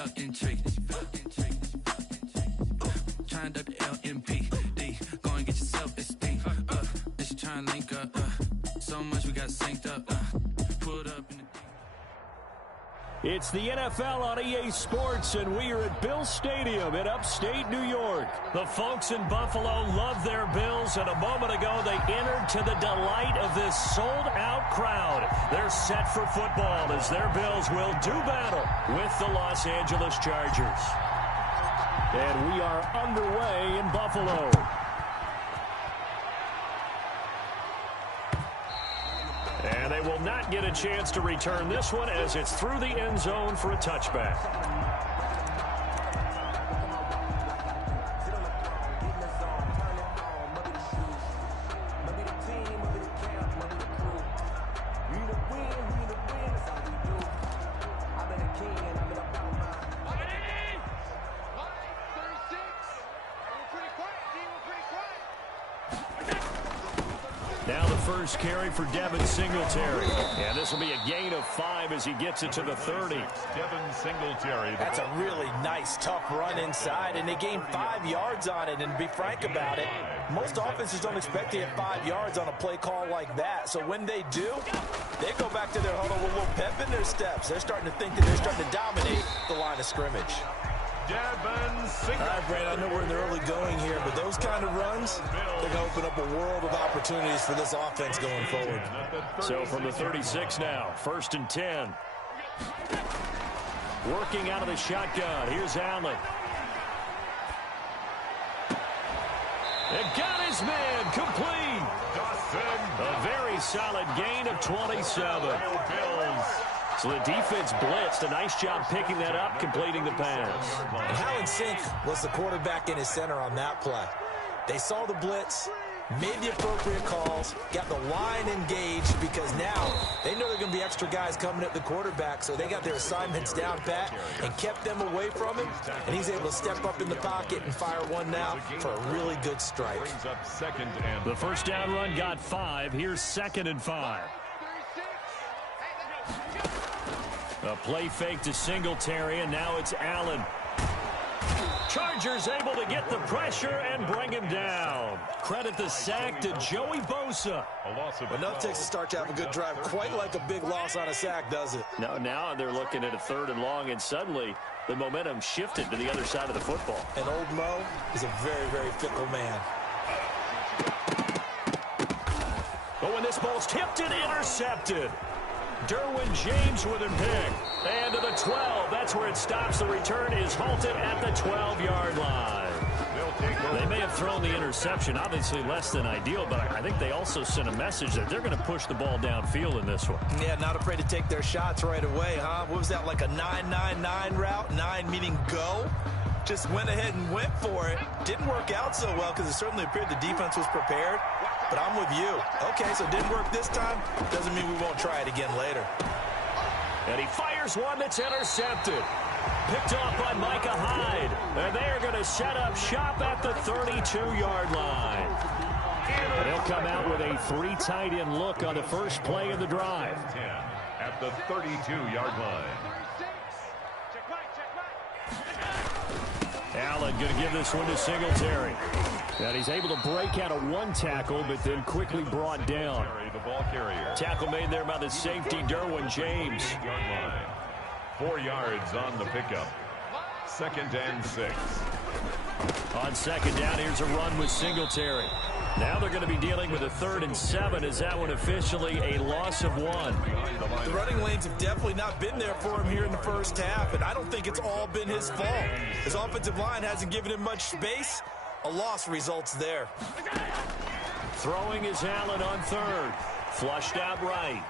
felt intrigued. Try and duck the LMP. Go and get yourself esteem. Bitch, try and link up. So much we got synced up. Pulled up in the. It's the NFL on EA Sports, and we are at Bill Stadium in upstate New York. The folks in Buffalo love their Bills, and a moment ago they entered to the delight of this sold-out crowd. They're set for football as their Bills will do battle with the Los Angeles Chargers. And we are underway in Buffalo. And they will not get a chance to return this one as it's through the end zone for a touchback. Now the first carry for Devin Singletary. And this will be a gain of 5 as he gets it to the 30. Devin Singletary. That's a really nice, tough run inside, and they gained 5 yards on it. And to be frank about it, most offenses don't expect to get 5 yards on a play call like that. So when they do, they go back to their huddle with a little pep in their steps. They're starting to think that they're starting to dominate the line of scrimmage. Devin Singletary. All right, Brad, I know we're in the early going here, but those kind of runs, they're going to open up a world of opportunities for this offense going forward. So from the 36 now, 1st and 10. Working out of the shotgun. Here's Allen. And got his man complete. A very solid gain of 27. So the defense blitzed. A nice job picking that up, completing the pass. And how in sync was the quarterback in his center on that play? They saw the blitz, made the appropriate calls, got the line engaged because now they know there are going to be extra guys coming at the quarterback, so they got their assignments down pat and kept them away from him, and he's able to step up in the pocket and fire one now for a really good strike. The first down run got 5. Here's 2nd and 5. A play fake to Singletary, and now it's Allen. Chargers able to get the pressure and bring him down. Credit the sack to Joey Bosa. Enough takes to start to have a good drive. Quite like a big loss on a sack, does it? No, now they're looking at a 3rd and long, and suddenly the momentum shifted to the other side of the football. And old Mo is a very, very fickle man. But when this ball's tipped and intercepted, Derwin James with him pick. And to the 12. That's where it stops. The return is halted at the 12-yard line. They may have thrown the interception. Obviously less than ideal, but I think they also sent a message that they're going to push the ball downfield in this one. Yeah, not afraid to take their shots right away, huh? What was that, like a 9-9-9 route? 9 meaning go? Just went ahead and went for it. Didn't work out so well because it certainly appeared the defense was prepared. But I'm with you. Okay, so it didn't work this time. Doesn't mean we won't try it again later. And he fires one that's intercepted. Picked off by Micah Hyde. And they are going to set up shop at the 32-yard line. And he'll come out with a 3 tight end look on the first play of the drive. At the 32-yard line. Allen going to give this one to Singletary. And he's able to break out of one tackle, but then quickly brought down. Tackle made there by the safety, Derwin James. 4 yards on the pickup. 2nd and 6. On 2nd down, here's a run with Singletary. Now they're going to be dealing with a 3rd and 7. Is that one officially a loss of 1? The running lanes have definitely not been there for him here in the first half, and I don't think it's all been his fault. His offensive line hasn't given him much space. A loss results there. Throwing is Allen on 3rd. Flushed out right.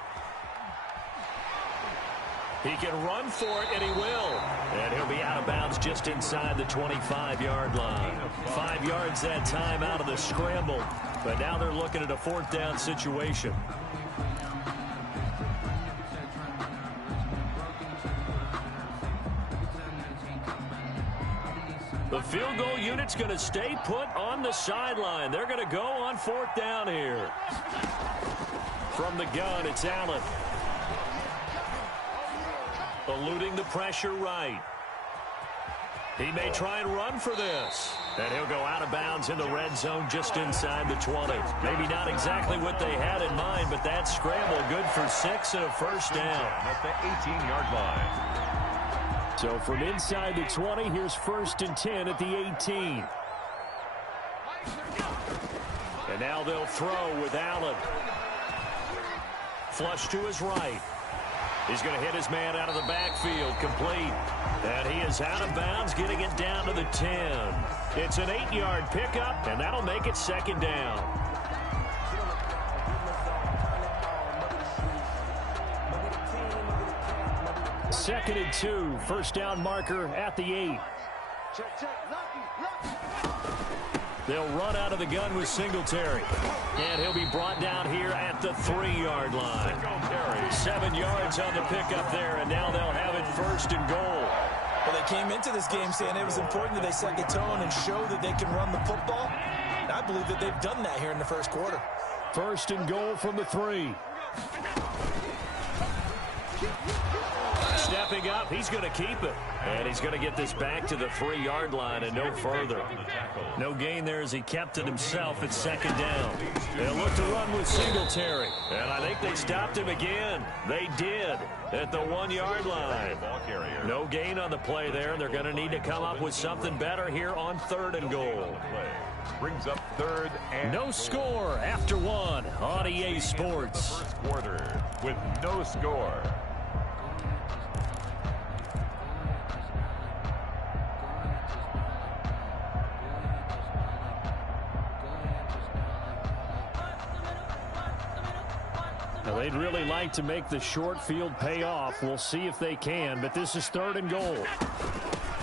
He can run for it, and he will. And he'll be out of bounds just inside the 25-yard line. 5 yards that time out of the scramble. But now they're looking at a 4th down situation. The field goal unit's going to stay put on the sideline. They're going to go on 4th down here. From the gun, it's Allen. Eluding the pressure right. He may try and run for this. And he'll go out of bounds in the red zone just inside the 20. Maybe not exactly what they had in mind, but that scramble good for 6 and a first down. At the 18-yard line. So from inside the 20, here's 1st and 10 at the 18. And now they'll throw with Allen. Flush to his right. He's going to hit his man out of the backfield, complete. And he is out of bounds, getting it down to the 10. It's an 8-yard pickup, and that'll make it 2nd down. Second and 2, first down marker at the 8. They'll run out of the gun with Singletary. And he'll be brought down here at the 3-yard line. 7 yards on the pickup there, and now they'll have it 1st and goal. Well, they came into this game saying it was important that they set the tone and show that they can run the football. And I believe that they've done that here in the first quarter. 1st and goal from the 3. Stepping up, he's going to keep it. And he's going to get this back to the 3-yard line and no further. No gain there as he kept it himself at 2nd down. They'll look to run with Singletary. And I think they stopped him again. They did at the 1-yard line. No gain on the play there. They're going to need to come up with something better here on 3rd and goal. Brings up 3rd and no score after 1 on EA Sports. First quarter with no score. Now, they'd really like to make the short field pay off. We'll see if they can, but this is 3rd and goal.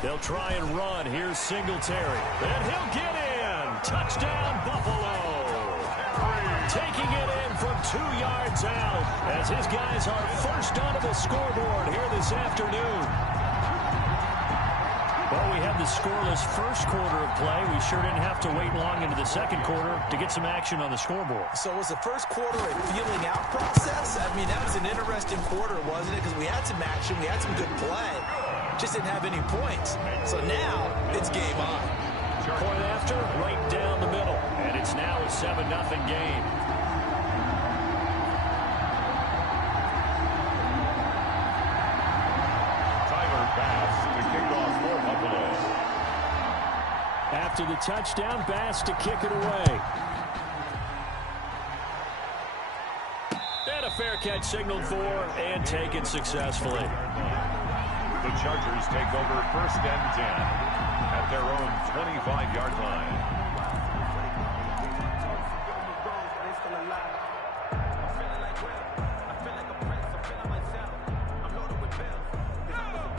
They'll try and run. Here's Singletary. And he'll get in. Touchdown, Buffalo. Taking it in from 2 yards out as his guys are first onto the scoreboard here this afternoon. Well, we had the scoreless first quarter of play. We sure didn't have to wait long into the second quarter to get some action on the scoreboard. So was the first quarter a feeling out process? I mean, that was an interesting quarter, wasn't it? Because we had some action, we had some good play. Just didn't have any points. So now it's game on. Point after, right down the middle. And it's now a 7-0 game. After the touchdown, Bass to kick it away. And a fair catch signaled for and taken successfully. The Chargers take over 1st and 10 at their own 25-yard line.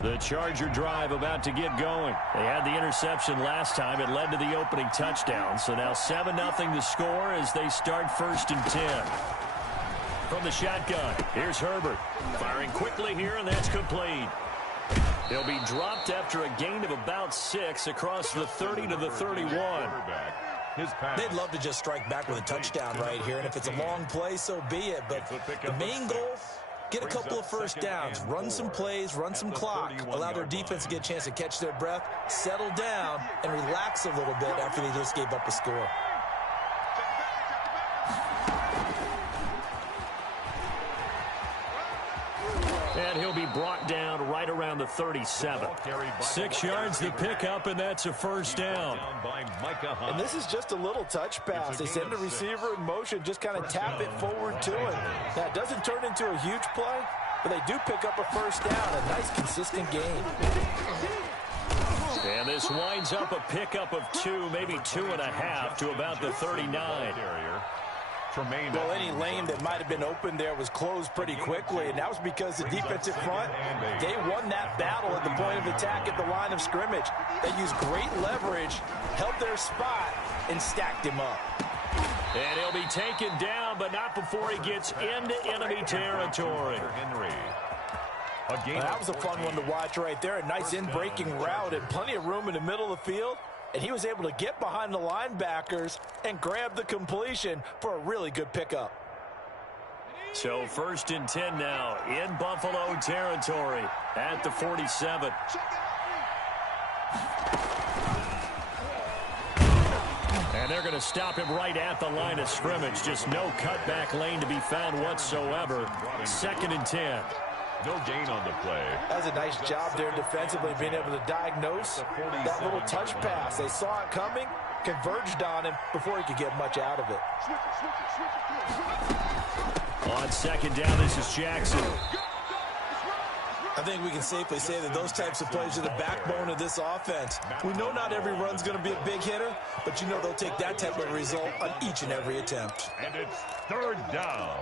The Charger drive about to get going. They had the interception last time. It led to the opening touchdown. So now 7-0 to score as they start 1st and 10. From the shotgun, here's Herbert. Firing quickly here, and that's complete. He'll be dropped after a gain of about 6 across the 30 to the 31. They'd love to just strike back with a touchdown right here, and if it's a long play, so be it. But the main goal, get a couple of first downs, run some plays, run some clock, allow their defense to get a chance to catch their breath, settle down, and relax a little bit after they just gave up a score. And he'll be brought down right around the 37. 6 yards to pick up, and that's a first down. And this is just a little touch pass. They send the receiver in motion, just kind of tap it forward to him. Now, it doesn't turn into a huge play, but they do pick up a first down. A nice, consistent game. And this winds up a pickup of 2, maybe 2.5 to about the 39. Well, any lane that might have been open there was closed pretty quickly, and that was because the defensive front, they won that battle at the point of attack at the line of scrimmage. They used great leverage, held their spot, and stacked him up. And he'll be taken down, but not before he gets into enemy territory. That was a fun one to watch right there. A nice in-breaking route and plenty of room in the middle of the field. And he was able to get behind the linebackers and grab the completion for a really good pickup. So 1st and 10 now in Buffalo territory at the 47. And they're going to stop him right at the line of scrimmage. Just no cutback lane to be found whatsoever. 2nd and 10. No gain on the play. That's a nice job there defensively, being able to diagnose that little touch pass. They saw it coming, converged on him before he could get much out of it. On 2nd down, this is Jackson. I think we can safely say that those types of plays are the backbone of this offense. We know not every run's going to be a big hitter, but you know they'll take that type of result on each and every attempt. And it's 3rd down.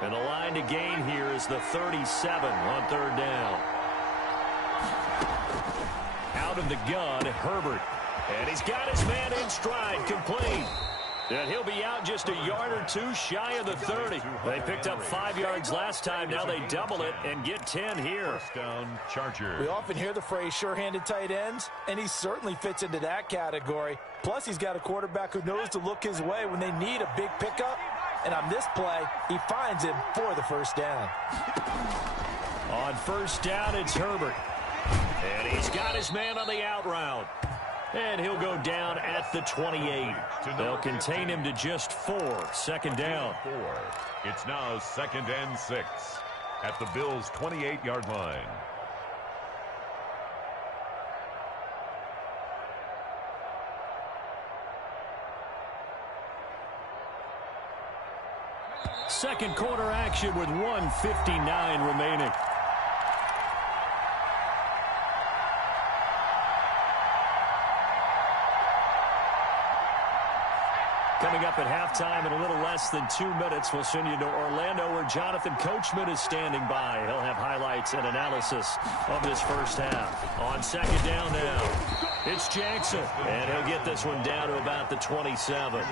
And the line to gain here is the 37 on 3rd down. Out of the gun, Herbert. And he's got his man in stride, complete. And he'll be out just a yard or two shy of the 30. They picked up 5 yards last time. Now they double it and get 10 here. 1st down, Chargers. We often hear the phrase sure-handed tight ends, and he certainly fits into that category. Plus, he's got a quarterback who knows to look his way when they need a big pickup. And on this play, he finds him for the 1st down. On 1st down, it's Herbert. And he's got his man on the out route. And he'll go down at the 28. They'll contain him to just 4. 2nd down. 4. It's now 2nd and 6 at the Bills' 28-yard line. Second quarter action with 1:59 remaining. Coming up at halftime in a little less than 2 minutes, we'll send you to Orlando where Jonathan Coachman is standing by. He'll have highlights and analysis of this first half. On 2nd down now, it's Jackson. And he'll get this one down to about the 27.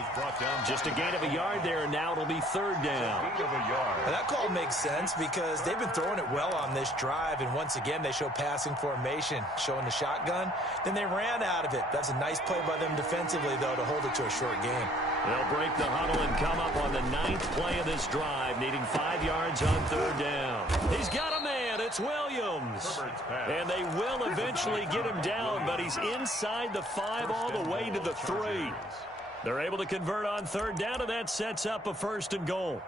Just a gain of a yard there, and now it'll be 3rd down. Well, that call makes sense because they've been throwing it well on this drive, and once again they show passing formation, showing the shotgun. Then they ran out of it. That's a nice play by them defensively, though, to hold it to a short game. They'll break the huddle and come up on the 9th play of this drive, needing 5 yards on 3rd down. He's got a man. It's Williams. And they will eventually get him down, but he's inside the 5 all the way to the 3. They're able to convert on 3rd down, and that sets up a 1st and goal.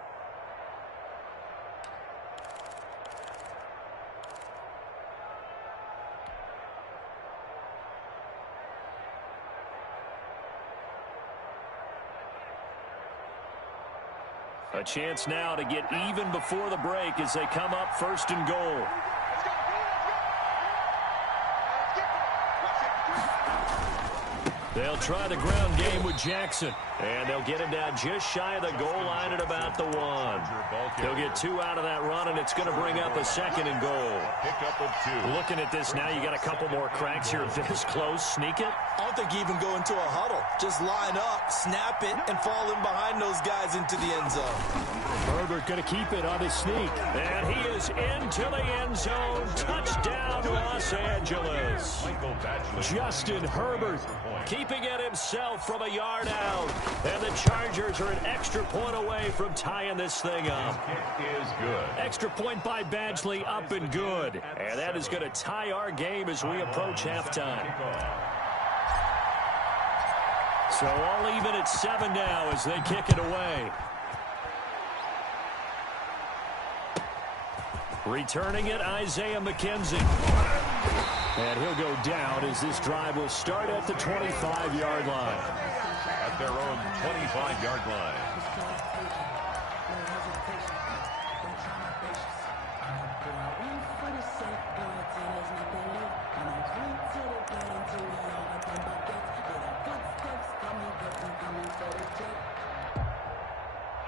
A chance now to get even before the break as they come up 1st and goal. They'll try the ground game with Jackson. And they'll get him down just shy of the goal line at about the 1. He'll get 2 out of that run, and it's going to bring up a 2nd and goal. Pickup of 2. Looking at this now, you got a couple more cracks here this close. Sneak it. I don't think you even go into a huddle. Just line up, snap it, and fall in behind those guys into the end zone. Herbert going to keep it on his sneak. And he is into the end zone. Touchdown, Los Angeles. Justin Herbert keeping it himself from a yard out. And the Chargers are an extra point away from tying this thing up. It is good. Extra point by Badgley, up and good. And that is going to tie our game as we approach halftime. So all even at 7 now as they kick it away. Returning it, Isaiah McKenzie. And he'll go down as this drive will start at the 25-yard line. At their own 25-yard line.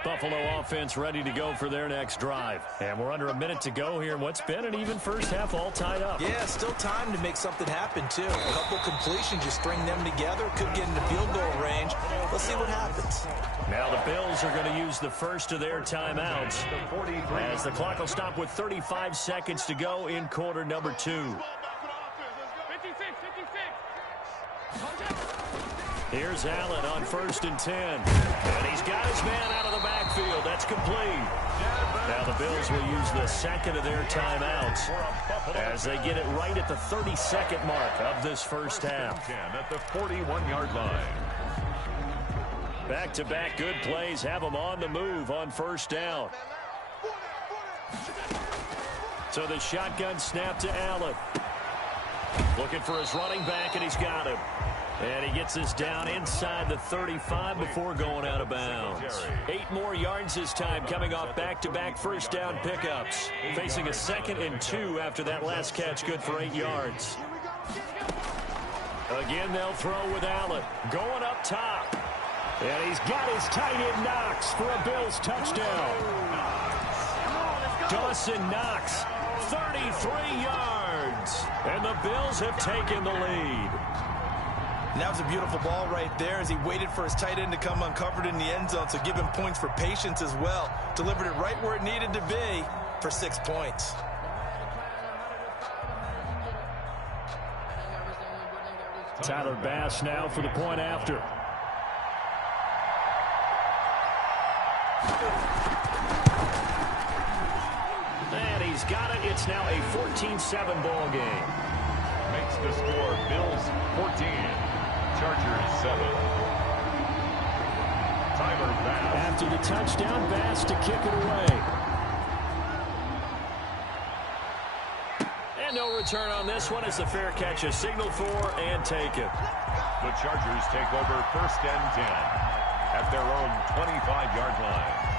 Buffalo offense ready to go for their next drive. And we're under a minute to go here in what's been an even first half all tied up. Yeah, still time to make something happen, too. A couple completions, you string them together, could get into field goal range. Let's see what happens. Now the Bills are going to use the first of their timeouts as the clock will stop with 35 seconds to go in quarter number 2. Here's Allen on 1st and 10. And he's got his man out of the backfield. That's complete. Now the Bills will use the second of their timeouts as they get it right at the 32nd mark of this first half. At the 41-yard line. Back-to-back good plays have them on the move on first down. So the shotgun snap to Allen. Looking for his running back, and he's got him. And he gets this down inside the 35 before going out of bounds. 8 more yards this time, coming off back-to-back first down pickups. Facing a 2nd and 2 after that last catch, good for 8 yards. Again, they'll throw with Allen. Going up top. And he's got his tight end Knox for a Bills touchdown. Dawson Knox, 33 yards. And the Bills have taken the lead. And that was a beautiful ball right there as he waited for his tight end to come uncovered in the end zone, so give him points for patience as well. Delivered it right where it needed to be for 6 points. Tyler Bass now for the point after. And he's got it. It's now a 14-7 ball game. Makes the score Bills 14. Chargers 7. Tyler Bass. After the touchdown, Bass to kick it away. And no return on this one as the fair catch is signaled for and taken. The Chargers take over 1st and 10 at their own 25-yard line.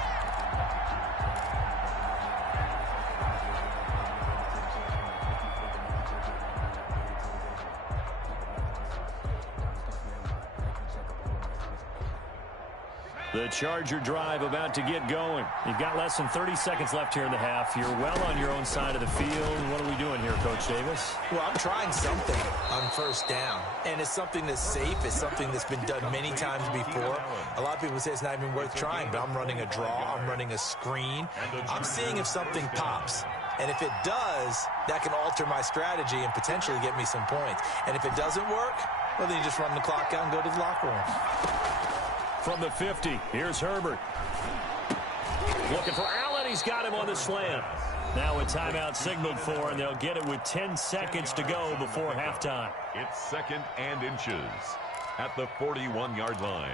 The Charger drive about to get going. You've got less than 30 seconds left here in the half. You're well on your own side of the field. What are we doing here, Coach Davis? Well, I'm trying something on first down, and it's something that's safe. It's something that's been done many times before. A lot of people say it's not even worth trying, but I'm running a draw. I'm running a screen. I'm seeing if something pops. And if it does, that can alter my strategy and potentially get me some points. And if it doesn't work, well, then you just run the clock out and go to the locker room. From the 50, here's Herbert. Looking for Allen. He's got him on the slant. Now a timeout signaled for, and they'll get it with 10 seconds to go before halftime. It's 2nd and inches at the 41-yard line.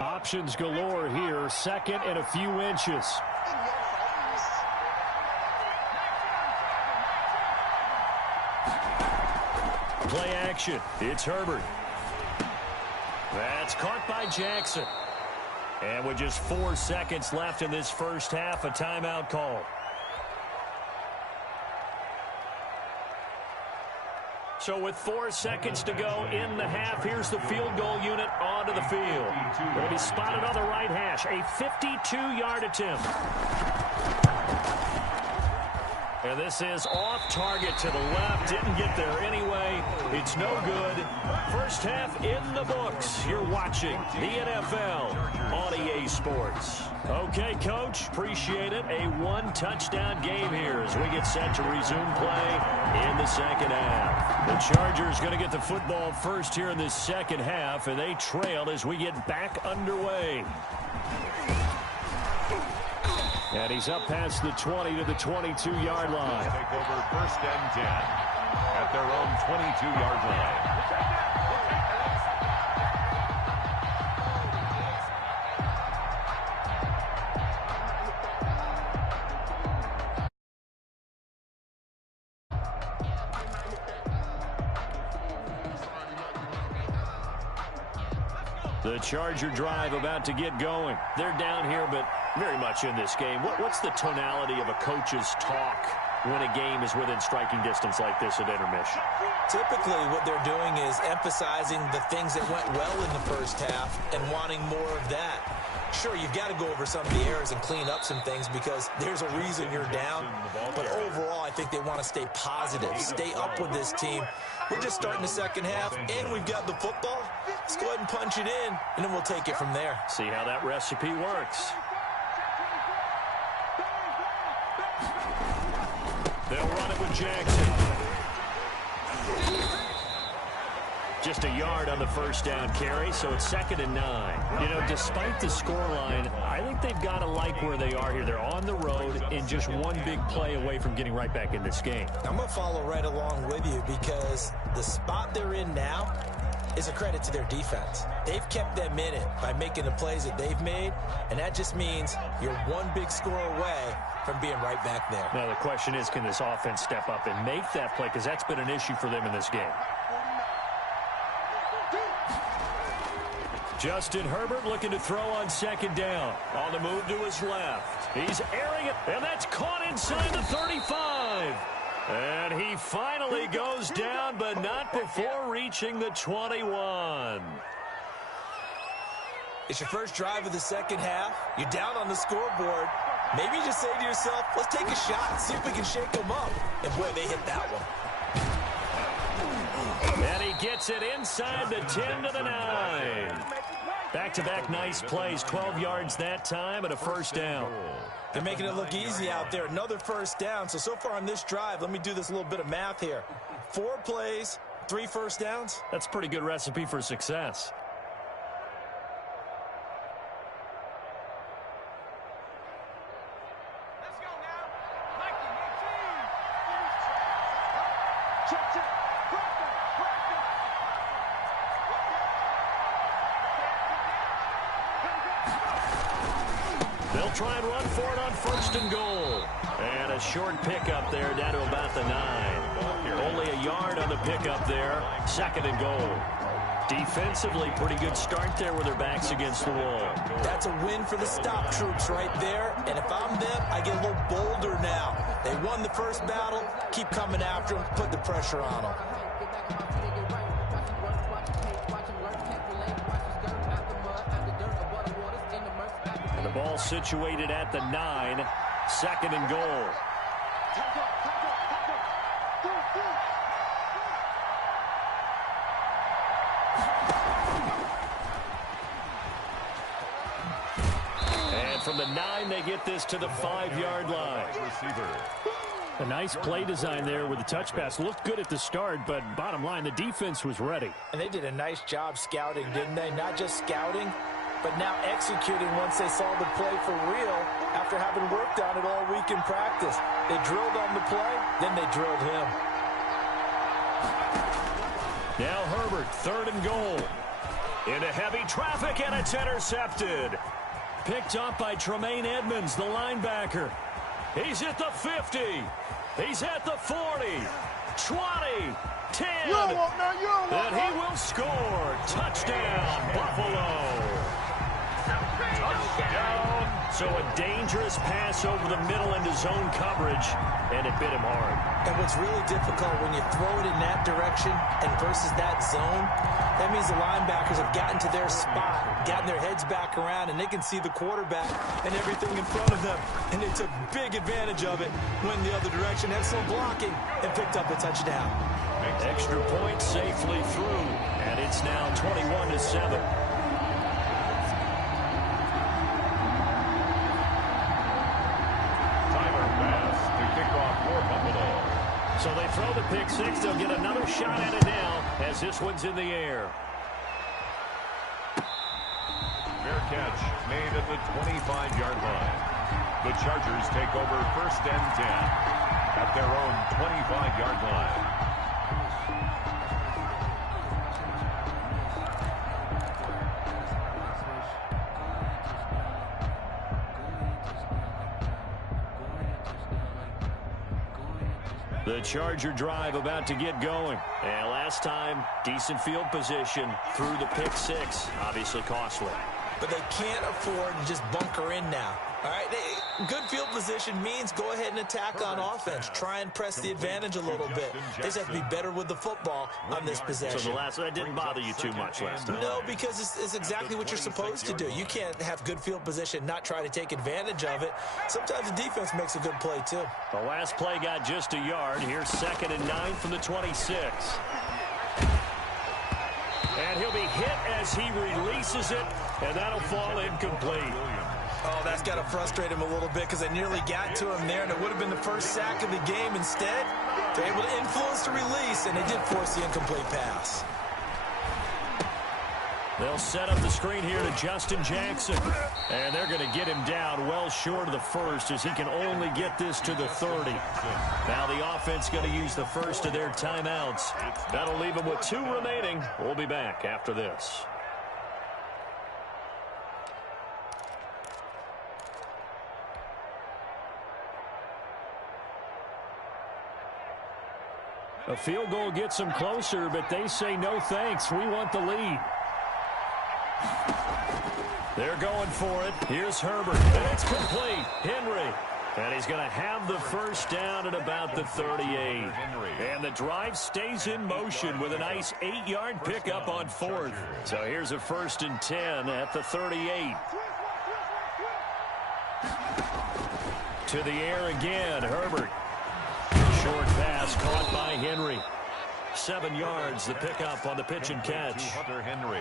Options galore here. 2nd and a few inches. Play action. It's Herbert. That's caught by Jackson. And with just 4 seconds left in this first half, a timeout call. So with 4 seconds to go in the half, here's the field goal unit onto the field. Going to be spotted on the right hash. A 52-yard attempt. And this is off target to the left. Didn't get there anyway. It's no good. First half in the books. You're watching the NFL on EA Sports. Okay, Coach. Appreciate it. A 1-touchdown game here as we get set to resume play in the second half. The Chargers going to get the football first here in this second half, and they trail as we get back underway. And he's up past the 20 to the 22-yard line. Take over 1st and 10 at their own 22-yard line. The Charger drive about to get going. They're down here, but very much in this game. What's the tonality of a coach's talk when a game is within striking distance like this at intermission? Typically, what they're doing is emphasizing the things that went well in the first half and wanting more of that. Sure, you've got to go over some of the errors and clean up some things because there's a reason you're down. But overall, I think they want to stay positive, stay up with this team. We're just starting the second half, and we've got the football. Let's go ahead and punch it in, and then we'll take it from there. See how that recipe works. They'll run it with Jackson. Just a yard on the first down carry, so it's 2nd and 9. You know, despite the scoreline, I think they've got to like where they are here. They're on the road and just one big play away from getting right back in this game. I'm going to follow right along with you because the spot they're in now is a credit to their defense. They've kept them in it by making the plays that they've made, and that just means you're one big score away from being right back there. Now, the question is, can this offense step up and make that play? Because that's been an issue for them in this game. Justin Herbert looking to throw on 2nd down. On the move to his left. He's airing it, and that's caught inside the 35. And he finally goes down, but not before reaching the 21. It's your first drive of the second half. You're down on the scoreboard. Maybe you just say to yourself, let's take a shot, see if we can shake them up. And boy, they hit that one. And he gets it inside the 10 to the 9. Back-to-back nice plays, 12 yards that time and a first down. They're making it look easy out there. Another first down. So far on this drive, let me do this little bit of math here. 4 plays, 3 first downs. That's a pretty good recipe for success. They'll try and run for it on 1st and goal. And a short pickup there down to about the 9. Only a yard on the pickup there. 2nd and goal. Defensively, pretty good start there with their backs against the wall. That's a win for the stop troops right there. And if I'm them, I get a little bolder now. They won the first battle. Keep coming after them. Put the pressure on them. The ball situated at the 9. 2nd and goal. And from the 9, they get this to the 5-yard line. A nice play design there with the touch pass. Looked good at the start, but bottom line, the defense was ready. And they did a nice job scouting, didn't they? Not just scouting, but now executing once they saw the play for real after having worked on it all week in practice. They drilled on the play, then they drilled him. Now Herbert, 3rd and goal. Into heavy traffic, and it's intercepted. Picked up by Tremaine Edmonds, the linebacker. He's at the 50. He's at the 40. 20. 10. And he will score. Touchdown, Buffalo. Touchdown. So a dangerous pass over the middle into zone coverage, and it bit him hard. And what's really difficult when you throw it in that direction and versus that zone, that means the linebackers have gotten to their spot, gotten their heads back around, and they can see the quarterback and everything in front of them. And they took big advantage of it, went the other direction, had some blocking, and picked up a touchdown. Extra point safely through, and it's now 21-7. So they throw the pick 6. They'll get another shot at it now as this one's in the air. Fair catch made at the 25-yard line. The Chargers take over 1st and 10 at their own 25-yard line. The Charger drive about to get going. And last time, decent field position through the pick 6. Obviously costly. But they can't afford to just bunker in now. All right, good field position means go ahead and attack on offense. Try and press the advantage a little bit. They just have to be better with the football on this possession. So that didn't bother you too much last time? No, because it's exactly what you're supposed to do. You can't have good field position, not try to take advantage of it. Sometimes the defense makes a good play, too. The last play got just a yard. Here's 2nd and 9 from the 26. And he'll be hit as he releases it, and that'll fall incomplete. Oh, that's got to frustrate him a little bit because they nearly got to him there, and it would have been the first sack of the game. Instead, they're able to influence the release, and they did force the incomplete pass. They'll set up the screen here to Justin Jackson. And they're going to get him down well short of the first as he can only get this to the 30. Now the offense going to use the first of their timeouts. That'll leave them with 2 remaining. We'll be back after this. A field goal gets them closer, but they say no thanks. We want the lead. They're going for it. Here's Herbert, and it's complete. Henry, and he's going to have the first down at about the 38. And the drive stays in motion with a nice 8-yard pickup on 4th. So here's a 1st and 10 at the 38. To the air again, Herbert. Short pass caught by Henry. 7 yards, the pickup on the pitch and catch.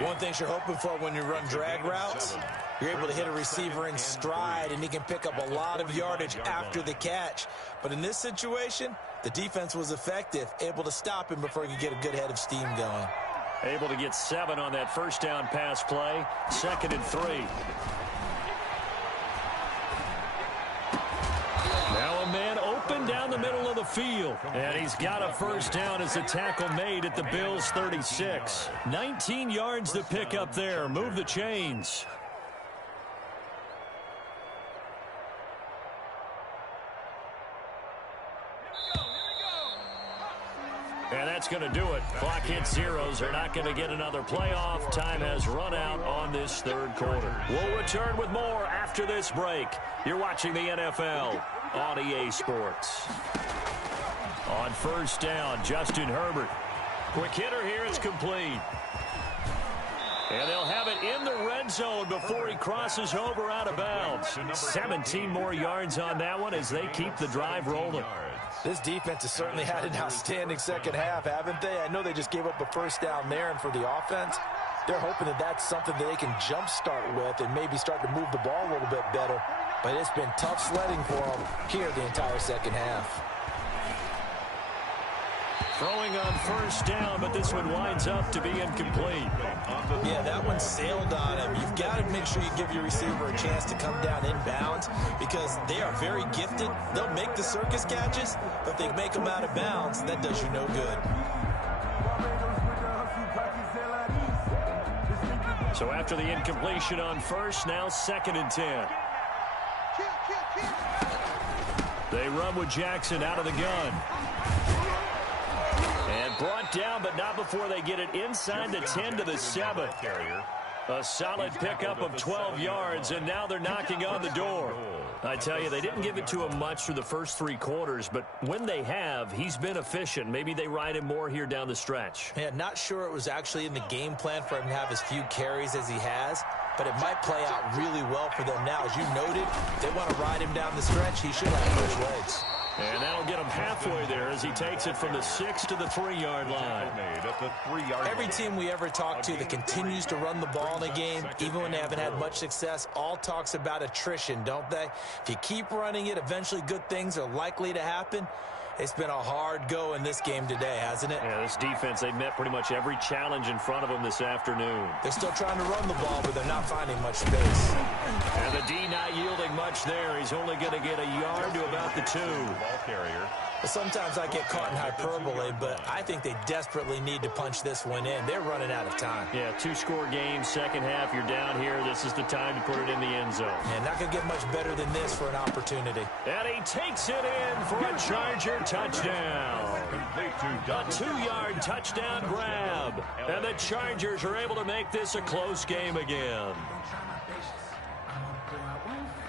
One thing you're hoping for when you run drag routes, you're able to hit a receiver in stride, and he can pick up a lot of yardage after the catch. But in this situation, the defense was effective, able to stop him before he could get a good head of steam going. Able to get 7 on that first down pass play. 2nd and 3. Now a man open down the middle of the field. And he's got a first down as a tackle made at the Bills' 36. 19 yards to pick up there. Move the chains. And that's going to do it. Clock hits zeros. They're not going to get another playoff. Time has run out on this 3rd quarter. We'll return with more after this break. You're watching the NFL on EA Sports. On first down, Justin Herbert. Quick hitter here. It's complete. And they'll have it in the red zone before he crosses over out of bounds. 17 more yards on that one as they keep the drive rolling. This defense has certainly had an outstanding second half, haven't they? I know they just gave up a first down there, and for the offense, they're hoping that that's something that they can jumpstart with and maybe start to move the ball a little bit better. But it's been tough sledding for them here the entire second half. Throwing on first down, but this one winds up to be incomplete. Yeah, that one sailed on him. You've got to make sure you give your receiver a chance to come down inbounds because they are very gifted. They'll make the circus catches, but if they make them out of bounds, that does you no good. So after the incompletion on first, now 2nd and 10. They run with Jackson out of the gun. And brought down, but not before they get it inside the 10 to the 7. A solid pickup of 12 yards, and now they're knocking on the door. I tell you, they didn't give it to him much through the first 3 quarters, but when they have, he's been efficient. Maybe they ride him more here down the stretch. Yeah, not sure it was actually in the game plan for him to have as few carries as he has, but it might play out really well for them now. As you noted, they want to ride him down the stretch. He should have fresh legs. And that'll get him halfway there as he takes it from the 6 to the 3-yard line. Every team we ever talk to that continues to run the ball in a game, even when they haven't had much success, all talks about attrition, don't they? If you keep running it, eventually good things are likely to happen. It's been a hard go in this game today, hasn't it? Yeah, this defense, they met pretty much every challenge in front of them this afternoon. They're still trying to run the ball, but they're not finding much space. And the D not yielding much there. He's only going to get a yard to about the 2. Ball carrier. Well, sometimes I get caught in hyperbole, but I think they desperately need to punch this one in. They're running out of time. Yeah, 2-score game, second half, you're down here. This is the time to put it in the end zone. And not going to get much better than this for an opportunity. And he takes it in for a Charger touchdown. A 2-yard touchdown grab. And the Chargers are able to make this a close game again.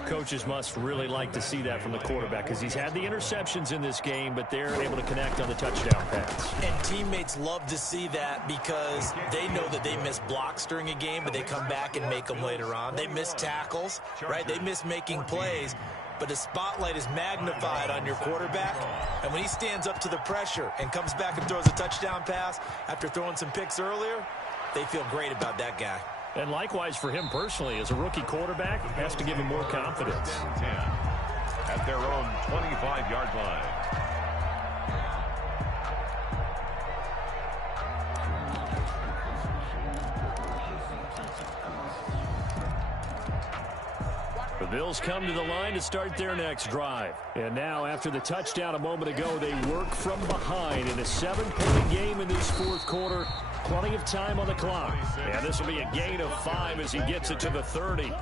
Coaches must really like to see that from the quarterback because he's had the interceptions in this game, but they're able to connect on the touchdown pass. And teammates love to see that because they know that they miss blocks during a game, but they come back and make them later on. They miss tackles, right? They miss making plays, but the spotlight is magnified on your quarterback. And when he stands up to the pressure and comes back and throws a touchdown pass after throwing some picks earlier, they feel great about that guy. And likewise for him personally, as a rookie quarterback, has to give him more confidence. 10 at their own 25-yard line. The Bills come to the line to start their next drive. And now, after the touchdown a moment ago, they work from behind in a 7-point game in this fourth quarter. Plenty of time on the clock. And this will be a gain of 5 as he gets it to the 30.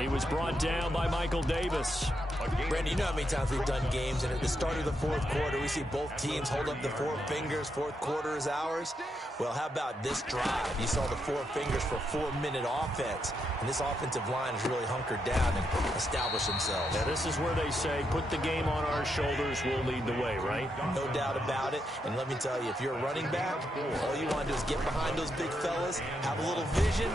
He was brought down by Michael Davis. Randy, you know how many times we've done games, and at the start of the fourth quarter, we see both teams hold up the 4 fingers, fourth quarter is ours. Well, how about this drive? You saw the 4 fingers for 4-minute offense, and this offensive line has really hunkered down and established themselves. Now, this is where they say, put the game on our shoulders, we'll lead the way, right? No doubt about it, and let me tell you, if you're a running back, all you want to do is get behind those big fellas, have a little vision.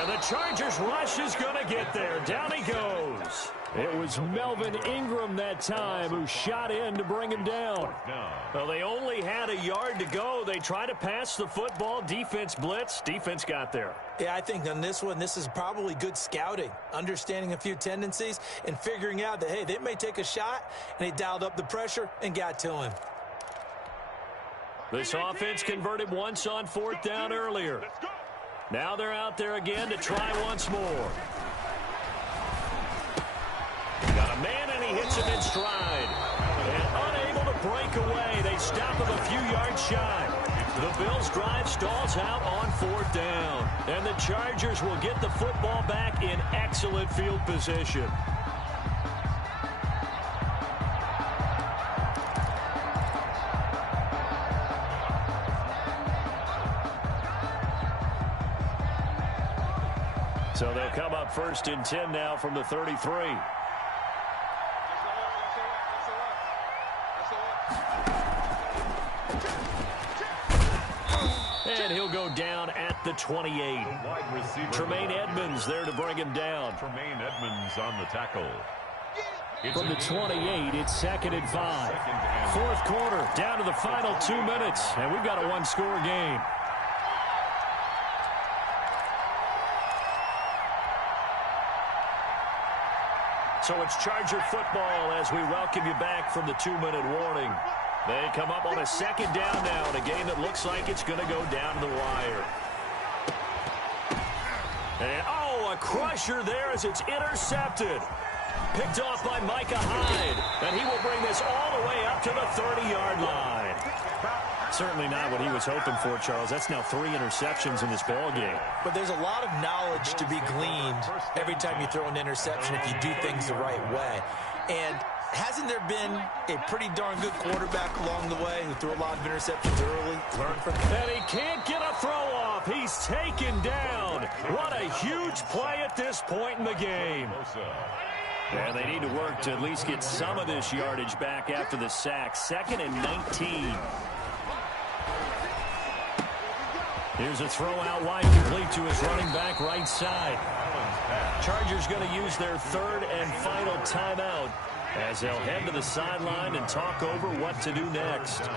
And the Chargers rush is going to get there. Down he goes. It was Melvin Ingram that time who shot in to bring him down. Well, they only had a yard to go. They tried to pass the football. Defense blitz. Defense got there. Yeah, I think on this one, this is probably good scouting, understanding a few tendencies and figuring out that, hey, they may take a shot, and they dialed up the pressure and got to him. This offense converted once on 4th down earlier. Now they're out there again to try once more. Got a man, and he hits him in stride. And unable to break away, they stop him a few yards shy. The Bills' drive stalls out on 4th down. And the Chargers will get the football back in excellent field position. So they'll come up 1st and 10 now from the 33. And he'll go down at the 28. Tremaine Edmonds there to bring him down. Tremaine Edmonds on the tackle. From the 28, it's 2nd and 5. Fourth quarter, down to the final 2 minutes, and we've got a one-score game. So it's Charger football as we welcome you back from the 2-minute warning. They come up on a 2nd down now in a game that looks like it's going to go down to the wire. And, a crusher there as it's intercepted. Picked off by Micah Hyde. And he will bring this all the way up to the 30-yard line. Certainly not what he was hoping for, Charles. That's now 3 interceptions in this ball game. But there's a lot of knowledge to be gleaned every time you throw an interception if you do things the right way. And hasn't there been a pretty darn good quarterback along the way who threw a lot of interceptions early? Learn from that. And he can't get a throw off. He's taken down. What a huge play at this point in the game. And they need to work to at least get some of this yardage back after the sack. 2nd and 19. Here's a throw out wide, complete to his running back right side. Chargers going to use their 3rd and final timeout as they'll head to the sideline and talk over what to do next.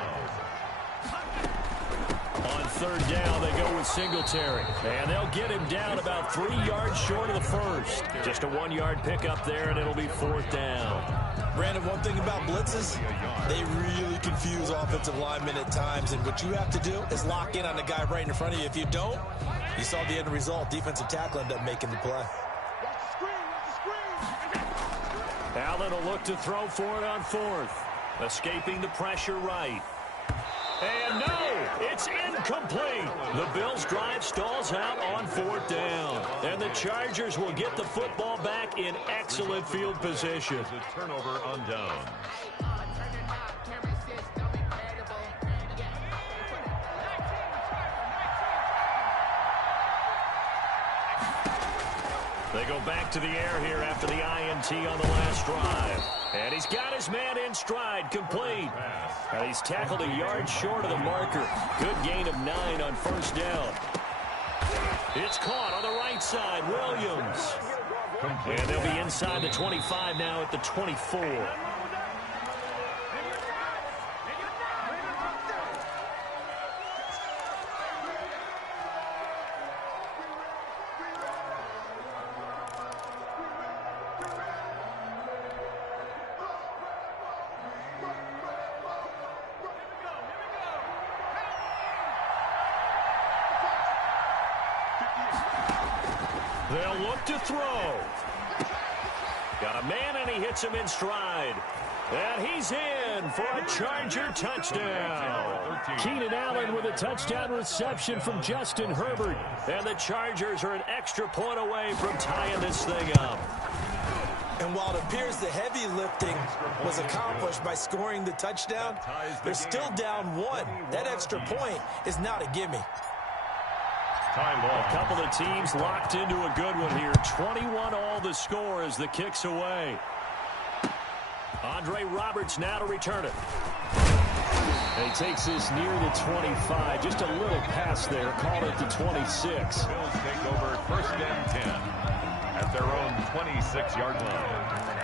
On 3rd down, they go with Singletary. And they'll get him down about 3 yards short of the first. Just a 1-yard pickup there, and it'll be 4th down. Brandon, one thing about blitzes, they really confuse offensive linemen at times, and what you have to do is lock in on the guy right in front of you. If you don't, you saw the end result. Defensive tackle ended up making the play. Allen will look to throw for it on 4th. Escaping the pressure right. And no, it's incomplete. The Bills' drive stalls out on 4th down. And the Chargers will get the football back in excellent field position. A turnover on downs. They go back to the air here after the INT on the last drive. And he's got his man in stride, complete. And he's tackled a yard short of the marker. Good gain of 9 on 1st down. It's caught on the right side, Williams. And they'll be inside the 25 now at the 24. They'll look to throw. Got a man, and he hits him in stride. And he's in for a Charger touchdown. Keenan Allen with a touchdown reception from Justin Herbert. And the Chargers are an extra point away from tying this thing up. And while it appears the heavy lifting was accomplished by scoring the touchdown, they're still down 1. That extra point is not a gimme. A couple of teams locked into a good one here. 21 all the score as the kick's away. Andre Roberts now to return it. And he takes this near the 25. Just a little pass there. Called it the 26. Bills take over 1st and 10 at their own 26-yard line.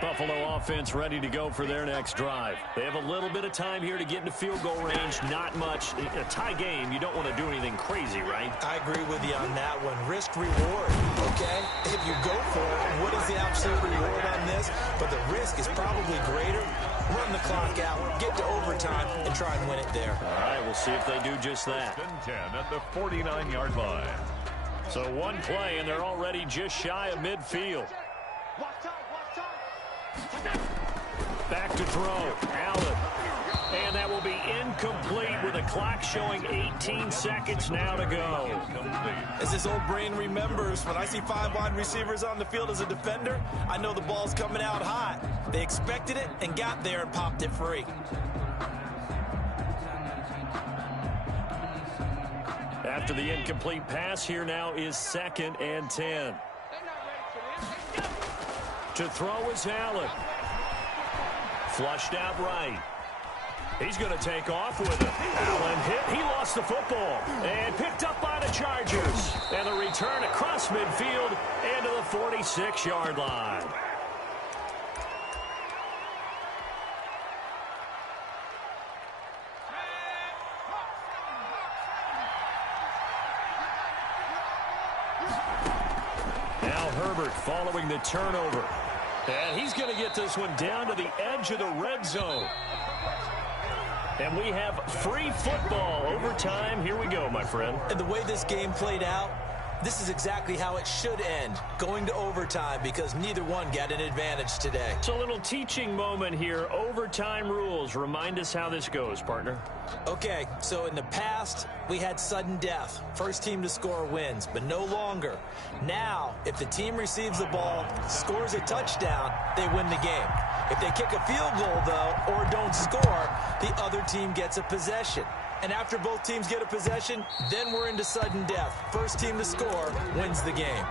Buffalo offense ready to go for their next drive. They have a little bit of time here to get into field goal range. Not much. A tie game, you don't want to do anything crazy, right? I agree with you on that one. Risk reward, okay? If you go for it, what is the absolute reward on this? But the risk is probably greater. Run the clock out, get to overtime, and try and win it there. All right, we'll see if they do just that. 1st and 10 at the 49-yard line. So one play, and they're already just shy of midfield. Back to throw. Allen. And that will be incomplete with the clock showing 18 seconds now to go. As this old brain remembers, when I see 5 wide receivers on the field as a defender, I know the ball's coming out hot. They expected it and got there and popped it free. After the incomplete pass, here now is 2nd and 10. To throw is Allen. Flushed out right. He's going to take off with it. Allen hit. He lost the football. And picked up by the Chargers. And the return across midfield into the 46-yard line. Now Herbert following the turnover. And he's going to get this one down to the edge of the red zone. And we have free football. Overtime. Here we go, my friend. And the way this game played out, this is exactly how it should end. Going to overtime because neither one got an advantage today. So a little teaching moment here. Overtime rules. Remind us how this goes, partner. Okay, so in the past, we had sudden death. First team to score wins, but no longer. Now, if the team receives the ball, scores a touchdown, they win the game. If they kick a field goal, though, or don't score, the other team gets a possession. And after both teams get a possession, then we're into sudden death. First team to score wins the game.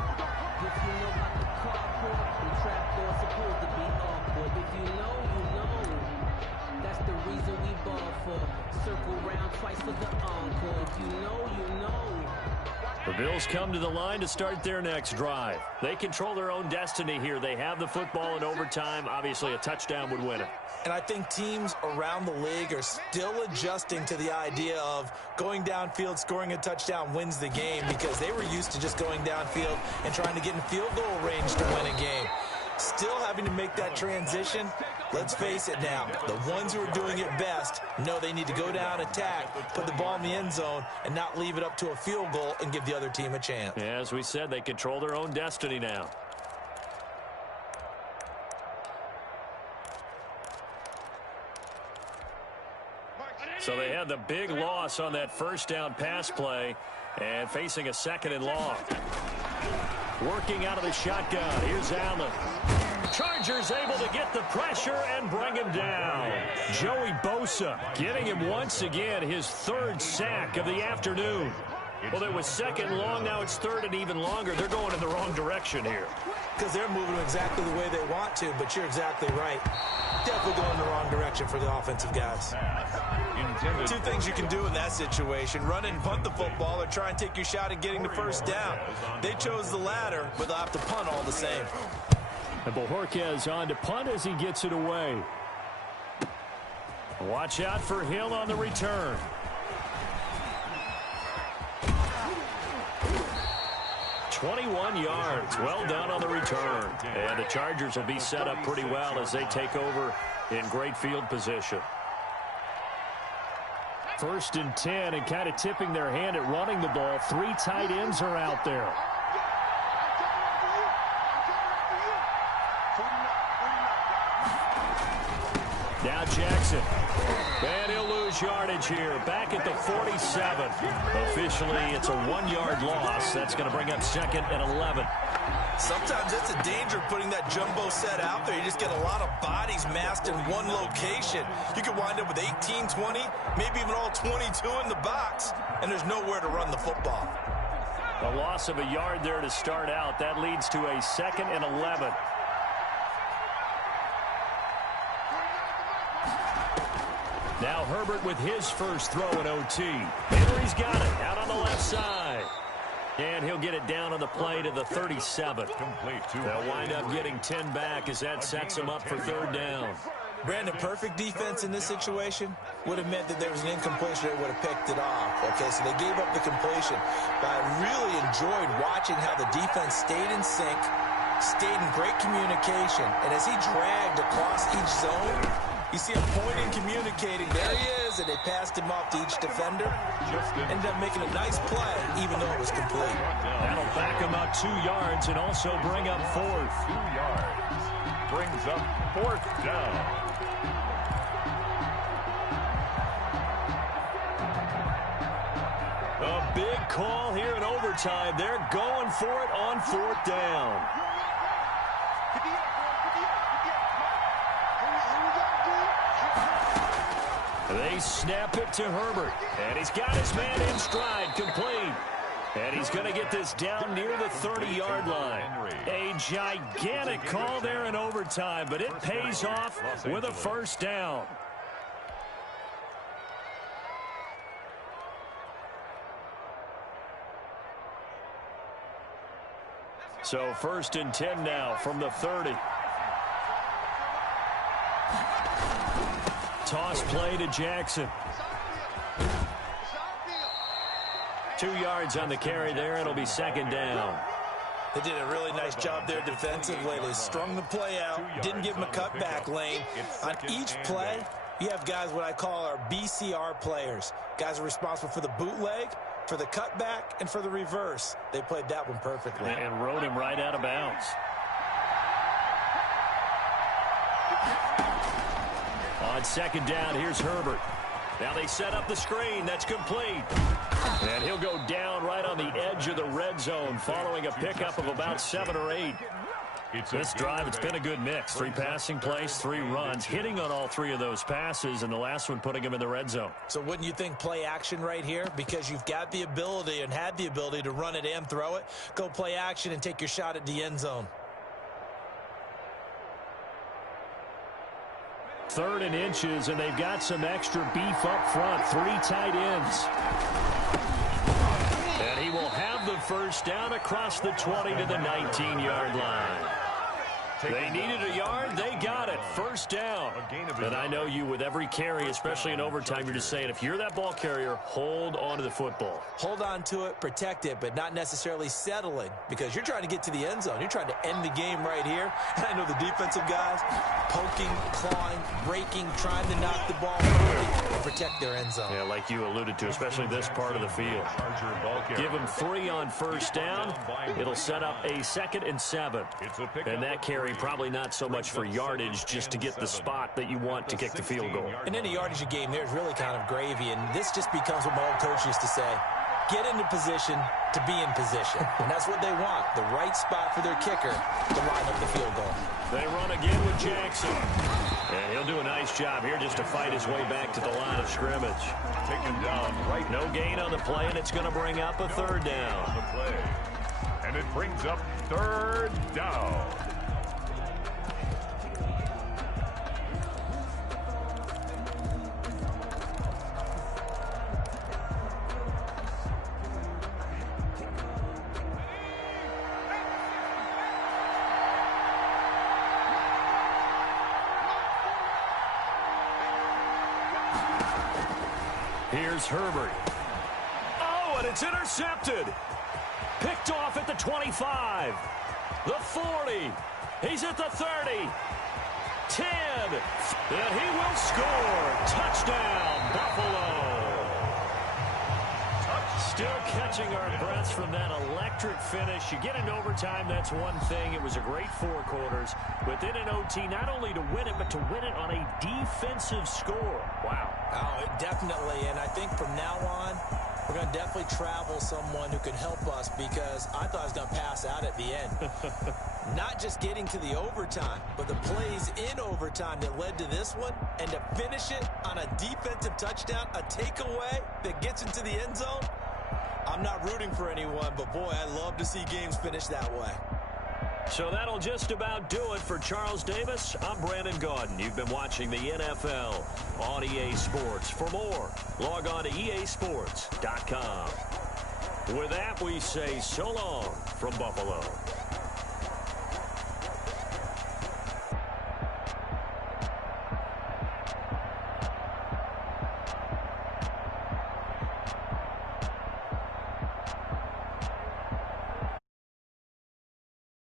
The Bills come to the line to start their next drive. They control their own destiny here. They have the football in overtime. Obviously, a touchdown would win it. And I think teams around the league are still adjusting to the idea of going downfield, scoring a touchdown wins the game because they were used to just going downfield and trying to get in field goal range to win a game. Still having to make that transition. Let's face it now, the ones who are doing it best know they need to go down, attack, put the ball in the end zone, and not leave it up to a field goal and give the other team a chance. Yeah, as we said, they control their own destiny now. So they had the big loss on that first down pass play and facing a 2nd and long. Working out of the shotgun. Here's Allen. Chargers able to get the pressure and bring him down. Joey Bosa getting him once again his 3rd sack of the afternoon. Well, it was 2nd and long. Now it's 3rd and even longer. They're going in the wrong direction here. Because they're moving exactly the way they want to, but you're exactly right. Definitely going in the wrong direction for the offensive guys. Two things you can do in that situation. Run and punt the football or try and take your shot at getting the first down. They chose the latter, but they'll have to punt all the same. And Bojorquez on to punt as he gets it away. Watch out for Hill on the return. "21 yards. Well done on the return. And the Chargers will be set up pretty well as they take over in great field position. First and 10, and kind of tipping their hand at running the ball. 3 tight ends are out there. Now Jackson. And he'll lose yardage here. Back at the 47. Officially, it's a 1-yard loss. That's going to bring up 2nd and 11. Sometimes it's a danger putting that jumbo set out there. You just get a lot of bodies massed in one location. You could wind up with 18, 20, maybe even all 22 in the box, and there's nowhere to run the football. A loss of a yard there to start out. That leads to a 2nd and 11. Now Herbert with his first throw in OT. Henry's got it out on the left side. And he'll get it down on the play to the 37. They'll wind up getting 10 back as that sets them up for 3rd down. Brandon, perfect defense in this situation would have meant that there was an incompletion that would have picked it off. Okay, so they gave up the completion. But I really enjoyed watching how the defense stayed in sync, stayed in great communication. And as he dragged across each zone, you see him pointing, communicating. There he is, and they passed him off to each defender. Ended up making a nice play, even though it was complete. That'll back him up 2 yards and also bring up 4th. 2 yards. Brings up 4th down. A big call here in overtime. They're going for it on 4th down. They snap it to Herbert, and he's got his man in stride, complete. And he's going to get this down near the 30-yard line. A gigantic call there in overtime, but it pays off with a 1st down. So 1st and 10 now from the 30. Toss play to Jackson. 2 yards on the carry there. It'll be 2nd down. They did a really nice job there defensively. They strung the play out, didn't give him a cutback lane. On each play, you have guys what I call our BCR players. Guys are responsible for the bootleg, for the cutback, and for the reverse. They played that one perfectly. And rode him right out of bounds. On 2nd down, here's Herbert. Now they set up the screen. That's complete. And he'll go down right on the edge of the red zone following a pickup of about 7 or 8. This drive, it's been a good mix. 3 passing plays, 3 runs, hitting on all 3 of those passes, and the last one putting him in the red zone. So wouldn't you think play action right here? Because you've got the ability and had the ability to run it and throw it. Go play action and take your shot at the end zone. 3rd and inches, and they've got some extra beef up front. 3 tight ends. And he will have the 1st down across the 20 to the 19-yard line. They needed a yard. They got it. 1st down. And I know you with every carry, especially in overtime, you're just saying, if you're that ball carrier, hold on to the football. Hold on to it, protect it, but not necessarily settling, because you're trying to get to the end zone. You're trying to end the game right here. And I know the defensive guys poking, clawing, breaking, trying to knock the ball early and protect their end zone. Yeah, like you alluded to, especially this part of the field. Give him 3 on 1st down. It'll set up a 2nd and 7. And that carry probably not so much for yardage, just to get the spot that you want to kick the field goal. In any yardage game, there's really kind of gravy, and this just becomes what my old coach used to say. Get into position to be in position. And that's what they want, the right spot for their kicker to line up the field goal. They run again with Jackson. And he'll do a nice job here just to fight his way back to the line of scrimmage. Taken down right. No gain on the play, and it's going to bring up a 3rd down. And it brings up 3rd down. Here's Herbert. Oh, and it's intercepted. Picked off at the 25. The 40. He's at the 30. 10. And he will score. Touchdown, Buffalo. Still catching our breaths from that electric finish. You get into overtime, that's one thing. It was a great 4 quarters. But then in OT, not only to win it, but to win it on a defensive score. Wow. Oh, definitely. And I think from now on, we're going to definitely travel someone who can help us, because I thought I was going to pass out at the end. Not just getting to the overtime, but the plays in overtime that led to this one, and to finish it on a defensive touchdown, a takeaway that gets into the end zone. I'm not rooting for anyone, but boy, I love to see games finish that way. So that'll just about do it for Charles Davis. I'm Brandon Gaudin. You've been watching the NFL on EA Sports. For more, log on to easports.com. With that, we say so long from Buffalo.